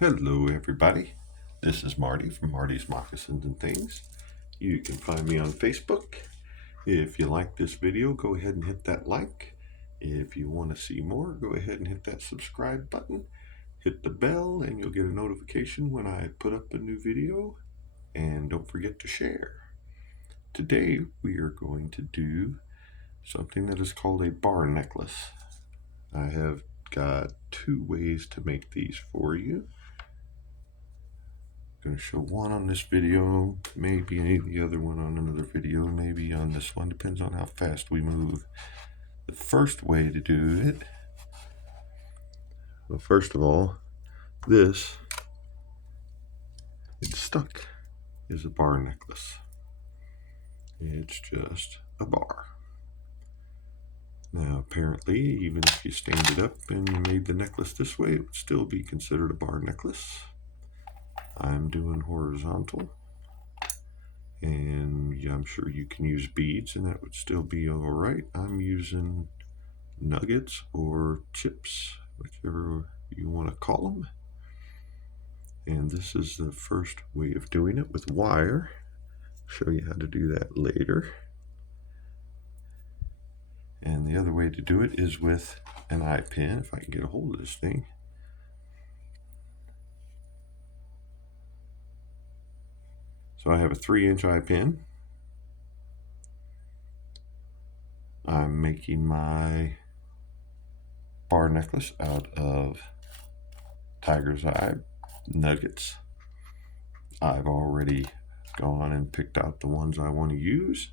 Hello everybody, this is Marty from Marty's Moccasins and Things. You can find me on Facebook. If you like this video, go ahead and hit that like. If you want to see more, go ahead and hit that subscribe button. Hit the bell and you'll get a notification when I put up a new video. And don't forget to share. Today we are going to do something that is called a bar necklace. I have got two ways to make these for you. Going to show one on this video, maybe the other one on another video, maybe on this one, depends on how fast we move. The first way to do it, well, first of all, this, it's stuck, is a bar necklace. It's just a bar. Now apparently, even if you stand it up and you made the necklace this way, it would still be considered a bar necklace. I'm doing horizontal. And yeah, I'm sure you can use beads and that would still be all right. I'm using nuggets or chips, whichever you want to call them. And this is the first way of doing it with wire. I'll show you how to do that later. And the other way to do it is with an eye pin, if I can get a hold of this thing. So I have a 3-inch eye pin. I'm making my bar necklace out of tiger's eye nuggets. I've already gone and picked out the ones I want to use.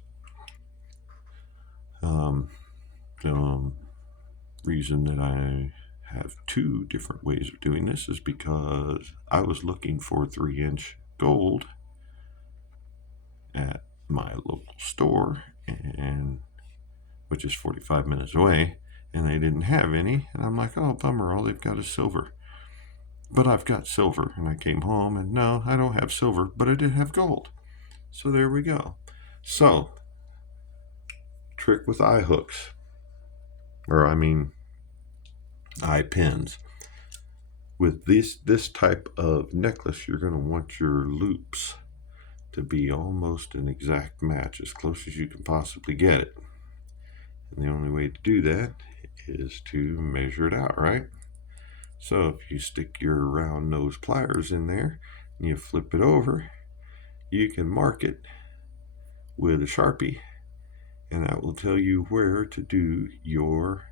The reason that I have two different ways of doing this is because I was looking for 3-inch gold at my local store, and which is 45 minutes away, and they didn't have any, and I'm like, oh bummer, all they've got is silver. But I've got silver, and I came home and no, I don't have silver, but I did have gold. So there we go. So trick with eye hooks, or eye pins. With this type of necklace, you're going to want your loops to be almost an exact match, as close as you can possibly get it. And the only way to do that is to measure it out, right? So if you stick your round nose pliers in there and you flip it over, you can mark it with a Sharpie, and that will tell you where to do your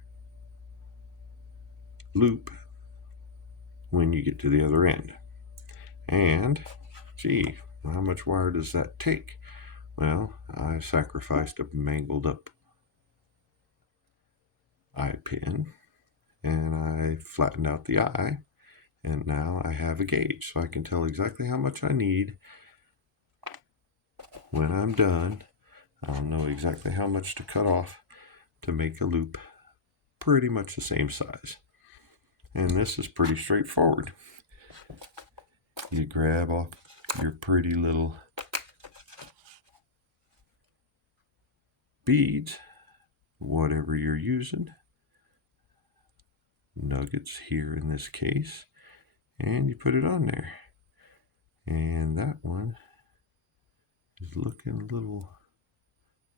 loop when you get to the other end. And gee, how much wire does that take? Well, I sacrificed a mangled up eye pin and I flattened out the eye, and now I have a gauge so I can tell exactly how much I need. When I'm done, I'll know exactly how much to cut off to make a loop pretty much the same size. And this is pretty straightforward. You grab off your pretty little beads, whatever you're using, nuggets here in this case, and you put it on there. And that one is looking a little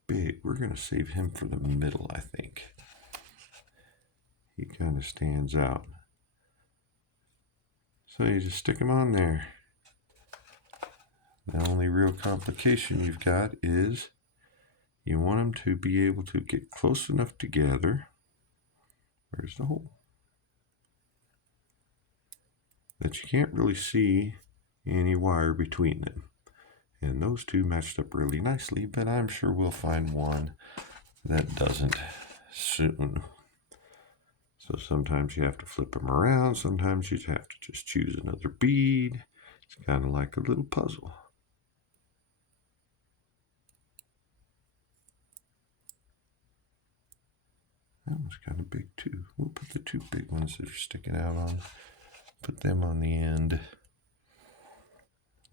big. We're going to save him for the middle, I think. He kind of stands out. So you just stick him on there. The only real complication you've got is you want them to be able to get close enough together. Where's the hole? That you can't really see any wire between them. And those two matched up really nicely, but I'm sure we'll find one that doesn't soon. So sometimes you have to flip them around, sometimes you have to just choose another bead. It's kind of like a little puzzle. That one's kind of big too. We'll put the two big ones that are sticking out on, put them on the end.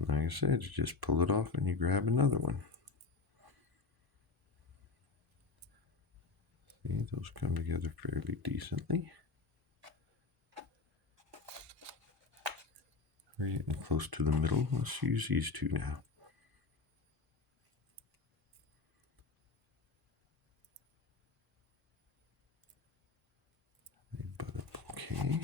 Like I said, you just pull it off and you grab another one. See, those come together fairly decently. We're getting close to the middle. Let's use these two now. They butt up okay.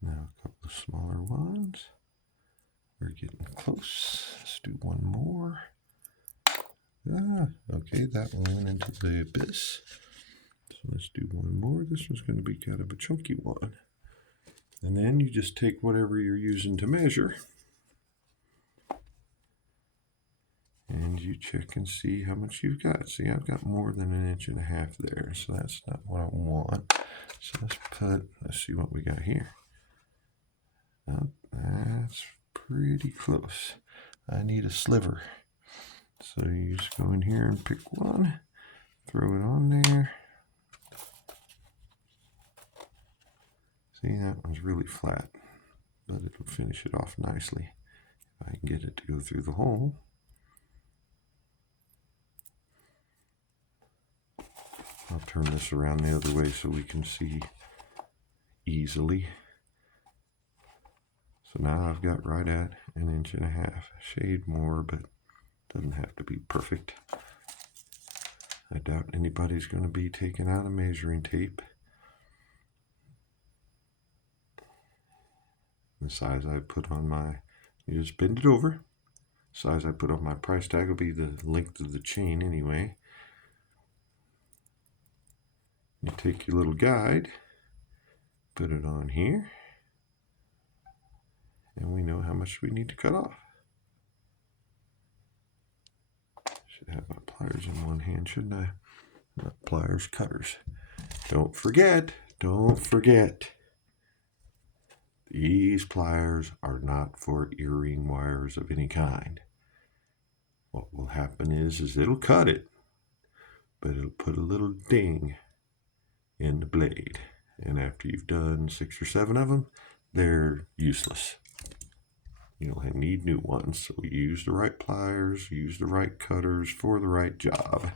Now a couple of smaller ones. We're getting close. Let's do one more. Okay, that one went into the abyss. So let's do one more. This one's going to be kind of a chunky one. And then you just take whatever you're using to measure, and you check and see how much you've got. See, I've got more than 1.5 inches there, so that's not what I want. So let's see what we got here. That's pretty close. I need a sliver. So you just go in here and pick one, throw it on there. See, that one's really flat, but it'll finish it off nicely if I can get it to go through the hole. I'll turn this around the other way so we can see easily. So now I've got right at 1.5 inches. Shade more, but doesn't have to be perfect. I doubt anybody's going to be taking out a measuring tape. The size I put on you just bend it over. The size I put on my price tag will be the length of the chain anyway. You take your little guide, put it on here, and we know how much we need to cut off. Should have my pliers in one hand, shouldn't I? Not pliers, cutters. Don't forget. These pliers are not for earring wires of any kind. What will happen is it'll cut it, but it'll put a little ding in the blade. And after you've done 6 or 7 of them, they're useless. You'll need new ones. So use the right pliers, use the right cutters for the right job.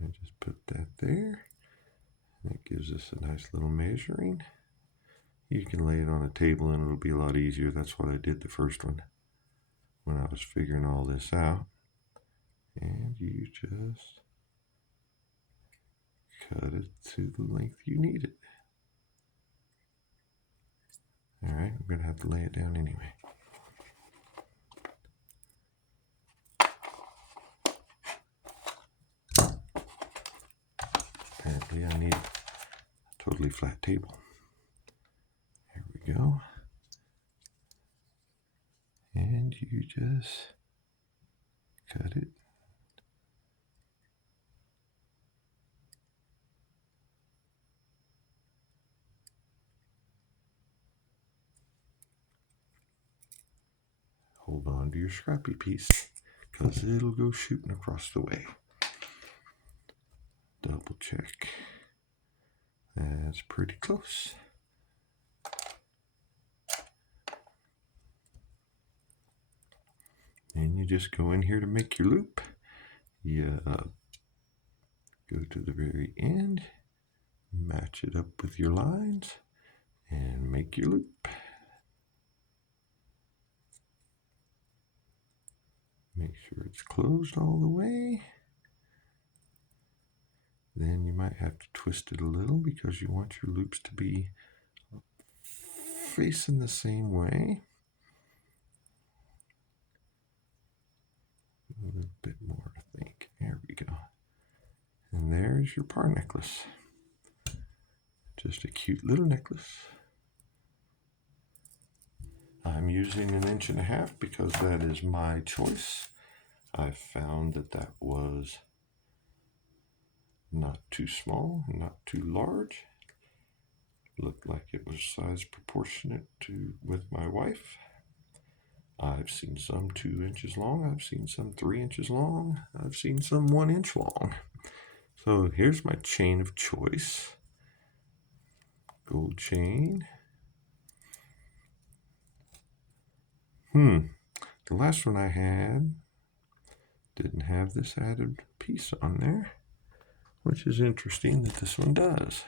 And just put that there. That gives us a nice little measuring. You can lay it on a table and it'll be a lot easier. That's what I did the first one when I was figuring all this out. And you just cut it to the length you need it. All right, I'm going to have to lay it down anyway. Apparently I need a totally flat table. Here we go. And you just cut it. Hold on to your scrappy piece, because it'll go shooting across the way. Double check. That's pretty close. And you just go in here to make your loop. You go to the very end, match it up with your lines, and make your loop. Make sure it's closed all the way. Then you might have to twist it a little because you want your loops to be facing the same way. A little bit more, I think. There we go. And there's your par necklace. Just a cute little necklace. I'm using 1.5 inches because that is my choice. I found that was not too small, not too large. Looked like it was size proportionate with my wife. I've seen some 2 inches long. I've seen some 3 inches long. I've seen some 1 inch long. So here's my chain of choice. Gold chain. The last one I had didn't have this added piece on there, which is interesting that this one does.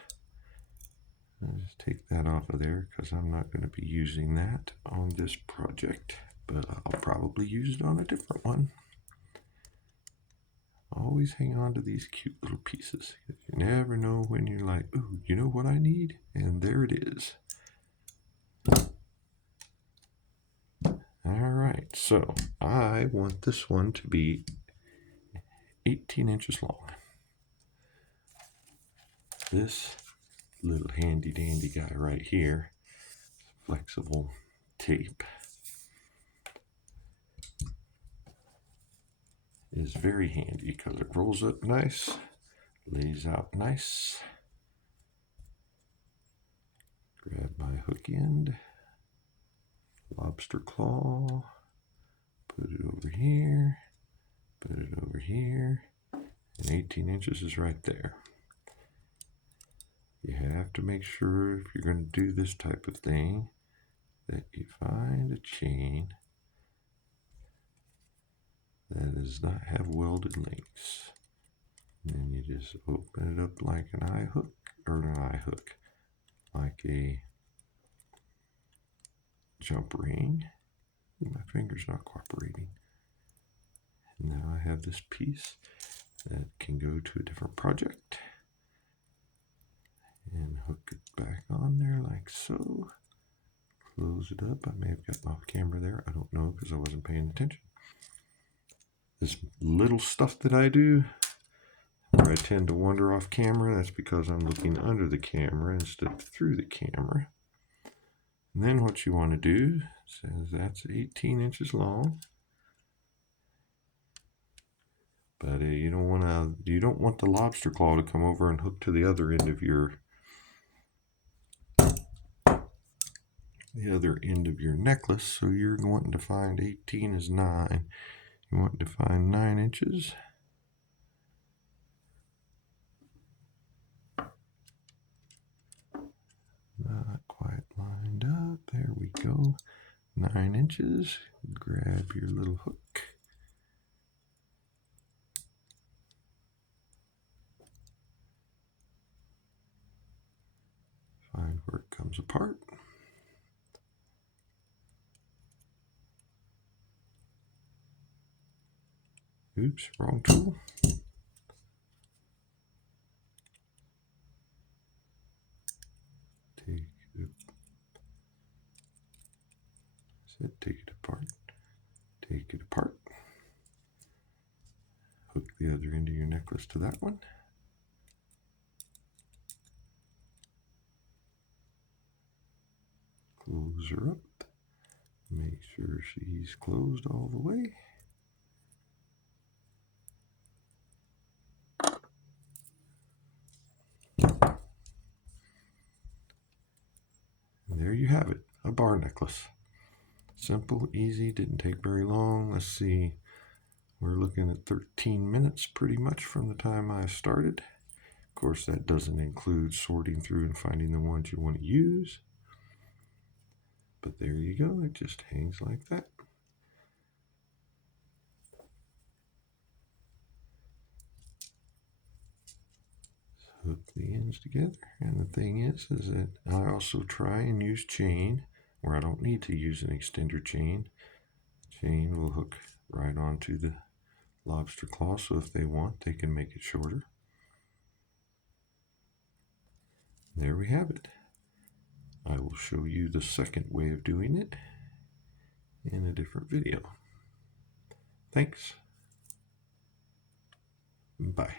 I'll just take that off of there because I'm not going to be using that on this project, but I'll probably use it on a different one. Always hang on to these cute little pieces. You never know when you're like, ooh, you know what I need? And there it is. All right, so I want this one to be 18 inches long. This little handy dandy guy right here, flexible tape, is very handy because it rolls up nice, lays out nice. Grab my hook end, lobster claw, put it over here, put it over here, and 18 inches is right there. You have to make sure if you're going to do this type of thing that you find a chain that does not have welded links. And then you just open it up like an eye hook, like a jump ring. My finger's not cooperating. And now I have this piece that can go to a different project. And hook it back on there like so. Close it up. I may have gotten off camera there. I don't know because I wasn't paying attention. This little stuff that I do, where I tend to wander off camera, that's because I'm looking under the camera instead of through the camera. And then what you want to do, says that's 18 inches long. But you don't want the lobster claw to come over and hook to the other end of your necklace. So you're wanting to find 18 is 9. You want to find 9 inches. Not quite lined up. There we go. 9 inches. Grab your little hook. Find where it comes apart. Oops, wrong tool. Take it apart. Take it apart. Hook the other end of your necklace to that one. Close her up. Make sure she's closed all the way. And there you have it, a bar necklace. Simple, easy, didn't take very long. Let's see, we're looking at 13 minutes pretty much from the time I started. Of course, that doesn't include sorting through and finding the ones you want to use. But there you go, it just hangs like that. Hook the ends together, and the thing is that I also try and use chain where I don't need to use an extender chain. Chain will hook right onto the lobster claw, so if they want, they can make it shorter. There we have it. I will show you the second way of doing it in a different video. Thanks. Bye.